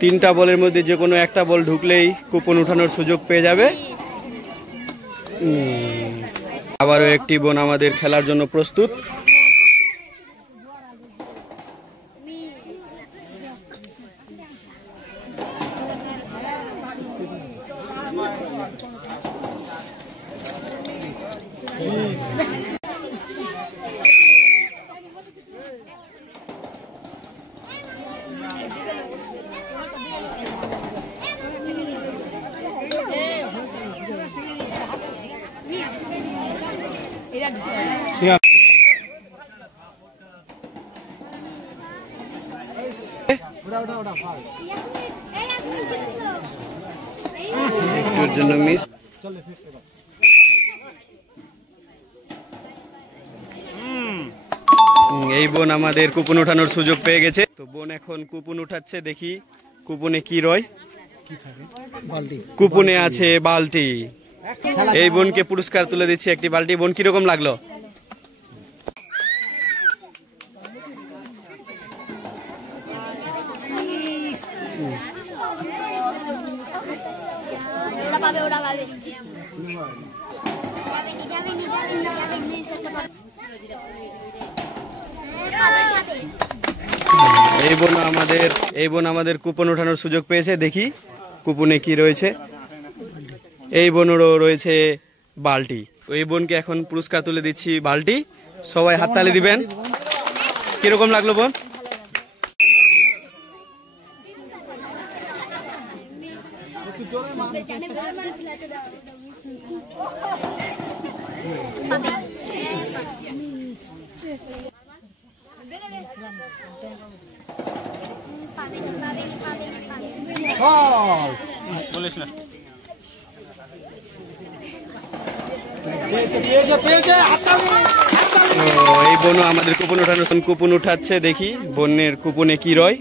তিনটা বলের মধ্যে যে কোনো একটা বল ঢুকলেই কুপন উঠানোর সুযোগ পেয়ে যাবে। আবারও একটি বোন আমাদের খেলার জন্য প্রস্তুত। একটুর জন্য মিস। এই বোন আমাদের কুপন উঠানোর সুযোগ পেয়ে গেছে। তো বোন এখন কুপন উঠাচ্ছে, দেখি কুপনে কি রয়। কুপনে আছে বালতি। এই বোনকে পুরস্কার তুলে দিচ্ছে একটি বালতি। বোন কিরকম লাগলো? এই বোন আমাদের কুপন উঠানোর সুযোগ পেয়েছে, দেখি কুপনে কি রয়েছে। এই বোনেরও রয়েছে বালতি। এই বোনকে এখন পুরস্কার তুলে দিচ্ছি বালতি। সবাই হাততালি দিবেন। কিরকম লাগলো বোন? বলিস না। এই বোনও আমাদের কুপন উঠানোর কুপন উঠাচ্ছে, দেখি বোনের কুপনে কি রয়।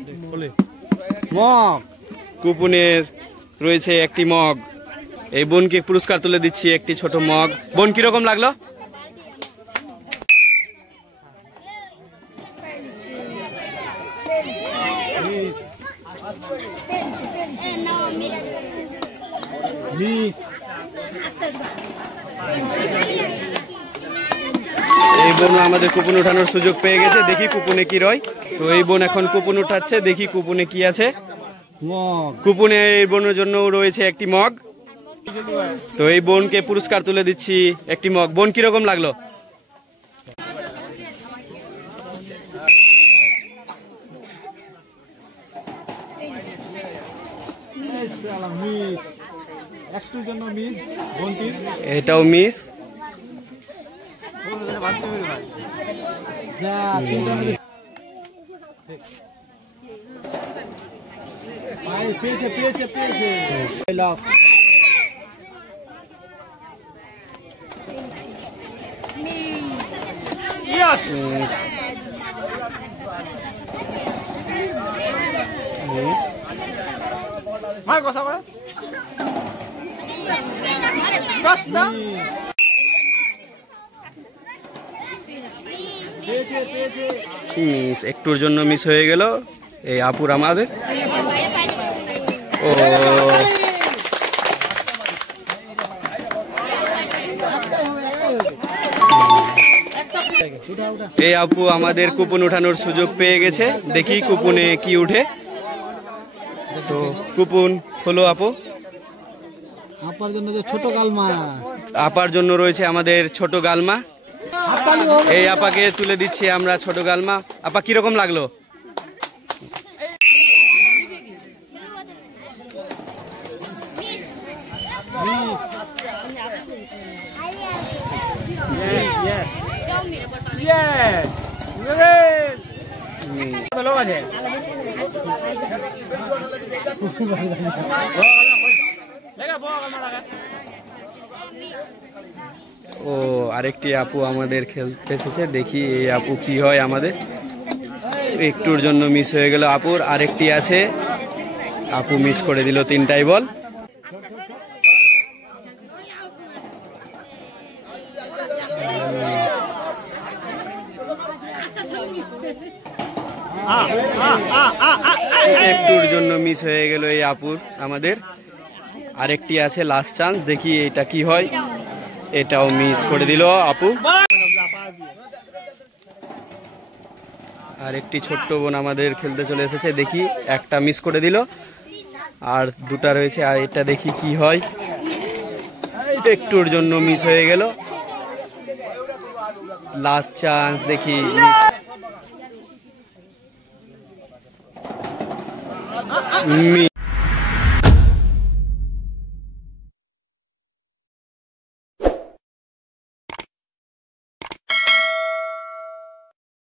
মগ। কুপনের রয়েছে একটি মগ। এই বোনকে পুরস্কার তুলে দিচ্ছি একটি ছোট মগ। বোন কিরকম লাগলো? এই বোন আমাদের কুপন উঠানোর সুযোগ পেয়ে গেছে, দেখি কুপনে কি রয়। তো এই বোন এখন কুপন উঠাচ্ছে, দেখি কুপনে কি আছে। কুপনে এই বোনের জন্য রয়েছে একটি মগ। তো এই বোনকে পুরস্কার তুলে দিচ্ছি একটি মগ। বোন কিরকম লাগলো? এটাও মিস। একটুর জন্য মিস হয়ে গেল এই আপুর আমাদের। ও এই আপু আমাদের কুপন উঠানোর সুযোগ পেয়ে গেছে, দেখি কুপনে কি উঠে। তো কুপন হলো আপু। আপার জন্য যে ছোট গালমা, আপার জন্য রয়েছে আমাদের ছোট গালমা। এই আপাকে তুলে দিচ্ছি আমরা ছোট গালমা। আপা কিরকম লাগলো? ও আরেকটি আপু আমাদের খেলতে এসেছে, দেখি এই আপু কি হয় আমাদের। একটুর জন্য মিস হয়ে গেল আপুর। আরেকটি আছে, আপু মিস করে দিল তিনটাই বল। একটুর জন্য মিস হয়ে গেল এই আপুর আমাদের। আরেকটি আছে লাস্ট চান্স, দেখি এটা কি হয়। এটাও মিস করে দিল আপু। আর একটি ছোট্ট বোন আমাদের খেলতে চলে এসেছে, দেখি একটা মিস করে দিল, আর দুটা রয়েছে। আর এটা দেখি কি হয়, একটুর জন্য মিস হয়ে গেল। লাস্ট চান্স, দেখি মিস।